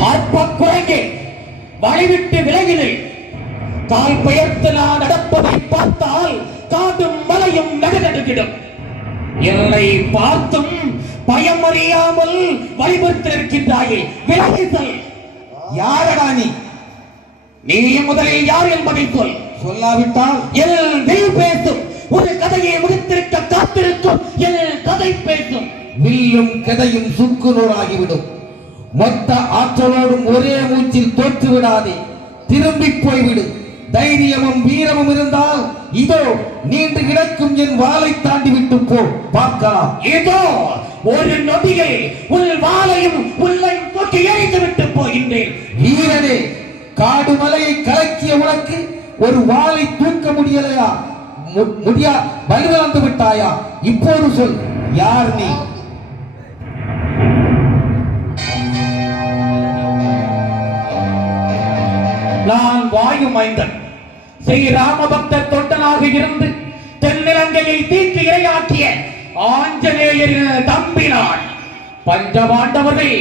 குரங்கே வழிவிட்டு விலகினேன். கால் பெயர்த்து நான் நடப்பதை பார்த்தால் காடும் மலையும் நடுநடுங்கிடும். என்னை பார்த்தும் பயம் அறியாமல் வழிபடுத்திருக்கின்றாயே, விலகிசல். யாரடா நீ? நீ முதலில் யார் என்பதை சொல். சொல்லாவிட்டால் என் பேசும். ஒரு கதையை முடித்திருக்க காத்திருக்கும் என் கதை பேசும். வில்லும் கதையும் சுக்குநூறாகிவிடும். மொத்த ஆற்றலோடும் ஒரே மூச்சில் தோற்று விடாதே, திரும்பி போய்விடு. தைரியமும் வீரமும் இருந்தால் இதோ நீண்டு கிடக்கும் என் வாளை தாண்டி விட்டு போ, பார்க்கலாம். இதோ ஒரு நொடியில் உள் வாளையும் உள்ளையும் தூக்கி எறிந்து விட்டு போகின்றேன். வீரனே, காடு மலையை கலக்கிய உனக்கு ஒரு வாளை தூக்க முடியலையா? முடியா வலுவிழந்து விட்டாயா? இப்போது சொல், யார் நீ? நான் வாயு மைந்தன், ஸ்ரீராம பக்த தொண்டனாக இருந்து தென்னிலங்கையை தீர்த்து இரையாக்கிய ஆஞ்சநேயரின் தம்பி நான். பஞ்சபாண்டவர்கள்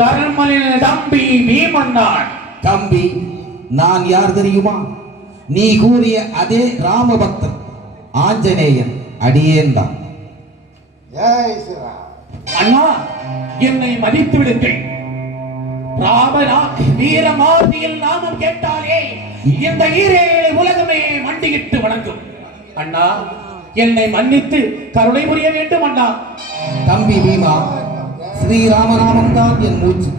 தர்மனின் தம்பி பீமன் நான். தம்பி, நான் யார் தெரியுமா? நீ கூறிய அதே ராமபக்தன் ஆஞ்சநேயன் அடியேன் தான். அண்ணா, என்னை மதித்து விடுங்கள். ராமனா வீரமார்த்தியில் நாமம் கேட்டாலே இந்த ஈரேழு உலகமே மண்டியிட்டு வணங்கும். அண்ணா, என்னை மன்னித்து கருணை புரிய வேண்டும். அண்ணா. தம்பி பீமா, ஸ்ரீராமநாமம் தான் என் மூச்சு.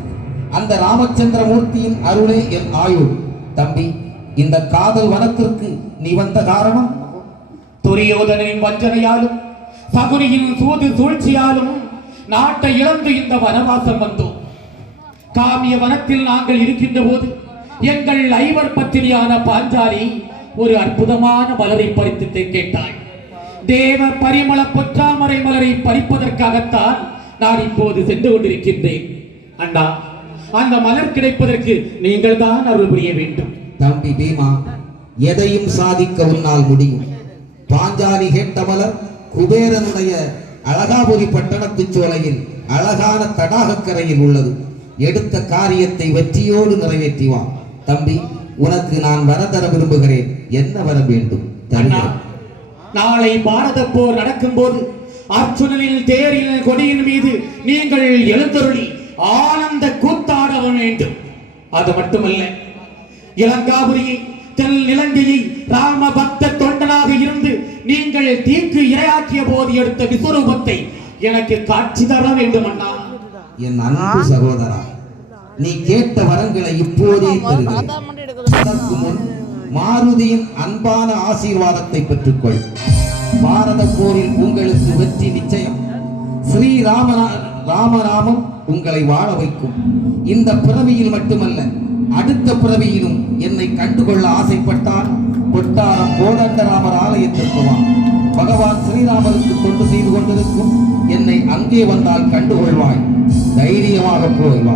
அந்த ராமச்சந்திர மூர்த்தியின் அருளே என் ஆயுள். தம்பி, இந்த காதல் வனத்திற்கு நீ வந்த காரணம்? துரியோதனின் வஞ்சனையாலும் சகுனியின் சூது சூழ்ச்சியாலும் நாட்டை இழந்து இந்த வனவாசம் வந்தோம். காமிய வனத்தில் நாங்கள் இருக்கின்ற போது எங்கள் ஐவர் பத்திரியான பாஞ்சாலி ஒரு அற்புதமான மலரை பறித்து கேட்டாள். தேவ பரிமள பொற்றாமரை மலரை பறிப்பதற்காகத்தான் நான் இப்போது சென்று கொண்டிருக்கின்றேன். அண்ணா, அந்த மலர் கிடைப்பதற்கு நீங்கள் தான் அருள் புரிய வேண்டும். தம்பி பீமா, எதையும் சாதிக்க உன்னால் முடியும். பாஞ்சாலி கேட்ட மலர் குபேரனுடைய அழகாபுரி பட்டணத்து சோலையில் அழகான தடாகக்கரையில் உள்ளது. எடுத்த காரியத்தை வெற்றியோடு நிறைவேற்றிவா. தம்பி, உனக்கு நான் வரம் தர விரும்புகிறேன். என்ன வர வேண்டும்? நாளை பாரத போர் நடக்கும் போது அர்ச்சுனனின் தேரின் கொடியின் மீது நீங்கள் எழுந்தருளி ஆனந்த கூத்தாட வேண்டும். அது மட்டுமல்ல, இலங்காபுரியை தென் இலங்கையை ராம பக்த தொண்டனாக இருந்து நீங்கள் தீக்கு இரையாக்கிய போது எடுத்த விஸ்வரூபத்தை எனக்கு காட்சி தர வேண்டும். அண்ணா, என் அன்பு சகோதரா, நீ கேட்ட வரங்களை இப்போதே தருகிறேன். அதற்கு முன் மாருதியின் அன்பான ஆசீர்வாதத்தை பெற்றுக்கொள். பாரத போரில் உங்களுக்கு வெற்றி நிச்சயம். ஸ்ரீ ராமநாமம் உங்களை வாழ வைக்கும். இந்த பிறவியில் மட்டுமல்ல, அடுத்த பிறவியிலும் என்னை கண்டுகொள்ள ஆசைப்பட்டால் கொட்டாரம் கோதண்டராமர் ஆலயத்திற்கு வா. பகவான் ஸ்ரீராமருக்கு தொண்டு செய்து கொண்டிருக்கும் என்னை அங்கே வந்தால் கண்டுகொள்வாய். தைரியமாக போய் வா.